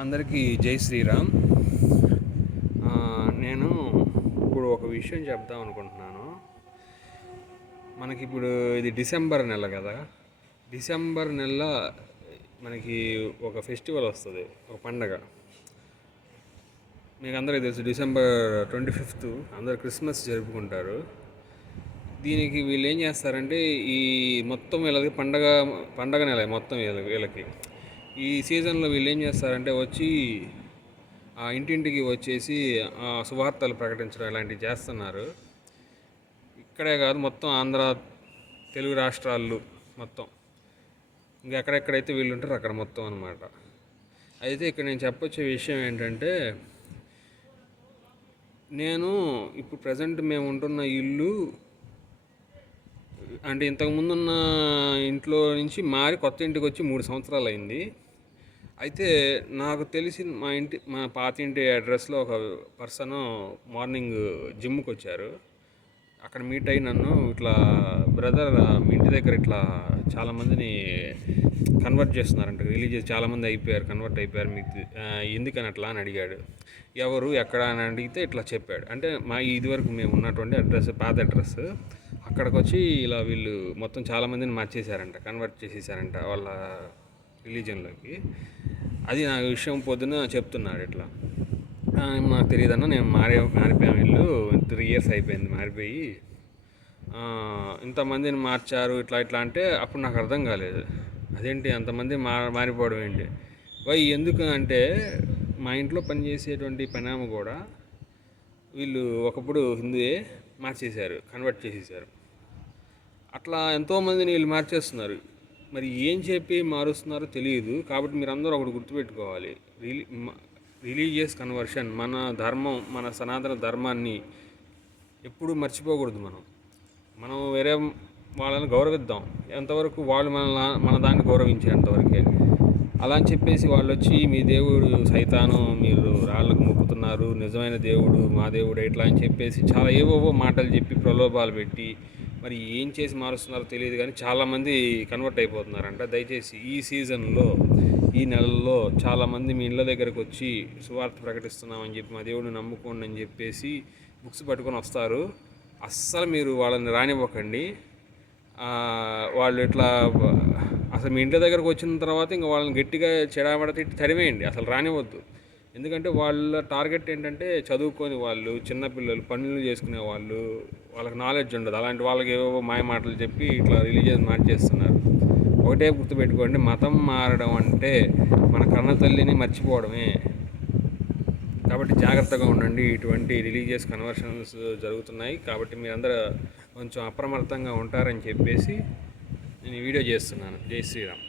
అందరికీ జై శ్రీరామ్. నేను ఇప్పుడు ఒక విషయం చెప్దాం అనుకుంటున్నాను. మనకిప్పుడు ఇది డిసెంబర్ నెల కదా. డిసెంబర్ నెల మనకి ఒక ఫెస్టివల్ వస్తుంది, ఒక పండగ. మీకు అందరికీ తెలుసు, డిసెంబర్ 25th అందరు క్రిస్మస్ జరుపుకుంటారు. దీనికి వీళ్ళు ఏం చేస్తారంటే, ఈ మొత్తం వీళ్ళకి పండగ నెల మొత్తం వీళ్ళకి ఈ సీజన్లో వీళ్ళు ఏం చేస్తారంటే వచ్చి ఇంటింటికి వచ్చేసి సువార్తలు ప్రకటించడం ఇలాంటివి చేస్తున్నారు. ఇక్కడే కాదు, మొత్తం ఆంధ్ర, తెలుగు రాష్ట్రాలు మొత్తం ఇంకా ఎక్కడెక్కడైతే వీళ్ళు ఉంటారో అక్కడ మొత్తం అనమాట. అయితే ఇక్కడ నేను చెప్పొచ్చే విషయం ఏంటంటే, నేను ఇప్పుడు ప్రజెంట్ మేము ఉంటున్న ఇల్లు అంటే ఇంతకుముందున్న ఇంట్లో నుంచి మారి కొత్త ఇంటికి వచ్చి 3 సంవత్సరాలు అయింది. అయితే నాకు తెలిసి మా పాత ఇంటి అడ్రస్లో ఒక పర్సన్ మార్నింగ్ జిమ్కి వచ్చారు. అక్కడ మీట్ అయ్యి నన్ను ఇట్లా, బ్రదర్ మీ ఇంటి దగ్గర ఇట్లా చాలామందిని కన్వర్ట్ చేస్తున్నారంట, రిలీజియస్ చాలామంది అయిపోయారు, కన్వర్ట్ అయిపోయారు, మీకు ఎందుకని అట్లా అని అడిగాడు. ఎవరు ఎక్కడ అని అడిగితే ఇట్లా చెప్పాడు. అంటే మా ఇదివరకు మేము ఉన్నటువంటి అడ్రస్, పాత అడ్రస్, అక్కడికి వచ్చి ఇలా వీళ్ళు మొత్తం చాలామందిని మార్చేశారంట, కన్వర్ట్ చేసేసారంట వాళ్ళ రిలీజన్లోకి. అది నా విషయం పొద్దున చెప్తున్నాడు ఇట్లా. నాకు తెలియదన్నా, నేను మారిపోయాను, వీళ్ళు 3 years అయిపోయింది మారిపోయి, ఇంతమందిని మార్చారు ఇట్లా ఇట్లా అంటే అప్పుడు నాకు అర్థం కాలేదు. అదేంటి అంతమంది మారిపోవడం ఏంటి ఎందుకు అంటే, మా ఇంట్లో పనిచేసేటువంటి పనామ కూడా వీళ్ళు ఒకప్పుడు హిందువే మార్చేశారు, కన్వర్ట్ చేసేసారు. అట్లా ఎంతోమందిని వీళ్ళు మార్చేస్తున్నారు. మరి ఏం చెప్పి మారుస్తున్నారో తెలియదు. కాబట్టి మీరు అందరూ ఒకటి గుర్తుపెట్టుకోవాలి, రిలీజియస్ కన్వర్షన్, మన ధర్మం, మన సనాతన ధర్మాన్ని ఎప్పుడూ మర్చిపోకూడదు. మనం వేరే వాళ్ళని గౌరవిద్దాం, ఎంతవరకు వాళ్ళు మన దాన్ని గౌరవించేంతవరకే. అలా అని చెప్పేసి వాళ్ళు వచ్చి మీ దేవుడు సైతాను, మీరు రాళ్ళకు మొక్కుతున్నారు, నిజమైన దేవుడు మా దేవుడు ఇట్లా అని చెప్పేసి చాలా ఏవోవో మాటలు చెప్పి ప్రలోభాలు పెట్టి మరి ఏం చేసి మారుస్తున్నారో తెలియదు, కానీ చాలామంది కన్వర్ట్ అయిపోతున్నారంట. దయచేసి ఈ సీజన్లో, ఈ నెలల్లో చాలామంది మీ ఇళ్ళ దగ్గరకు వచ్చి సువార్త ప్రకటిస్తున్నామని చెప్పి, మా దేవుడిని నమ్ముకోండి అని చెప్పేసి బుక్స్ పట్టుకొని వస్తారు. అస్సలు మీరు వాళ్ళని రానివ్వకండి. వాళ్ళు ఇట్లా అసలు మీ ఇంటి దగ్గరకు వచ్చిన తర్వాత ఇంకా వాళ్ళని గట్టిగా చెడామడ తిట్టి తరివేయండి, అసలు రానివ్వద్దు. ఎందుకంటే వాళ్ళ టార్గెట్ ఏంటంటే చదువుకొని వాళ్ళు, చిన్నపిల్లలు, పనులు చేసుకునే వాళ్ళు, వాళ్ళకి నాలెడ్జ్ ఉండదు. అలాంటి వాళ్ళకి ఏవో మాయ మాటలు చెప్పి ఇట్లా రిలీజియన్ మార్చేస్తున్నారు. ఒకటే గుర్తుపెట్టుకోండి, మతం మారడం అంటే మన కన్న తల్లిని మర్చిపోవడమే. కాబట్టి జాగ్రత్తగా ఉండండి. ఇటువంటి రిలీజియస్ కన్వర్షన్స్ జరుగుతున్నాయి, కాబట్టి మీరందరూ కొంచెం అప్రమత్తంగా ఉంటారని చెప్పేసి నేను ఈ వీడియో చేస్తున్నాను. జై శ్రీరామ్.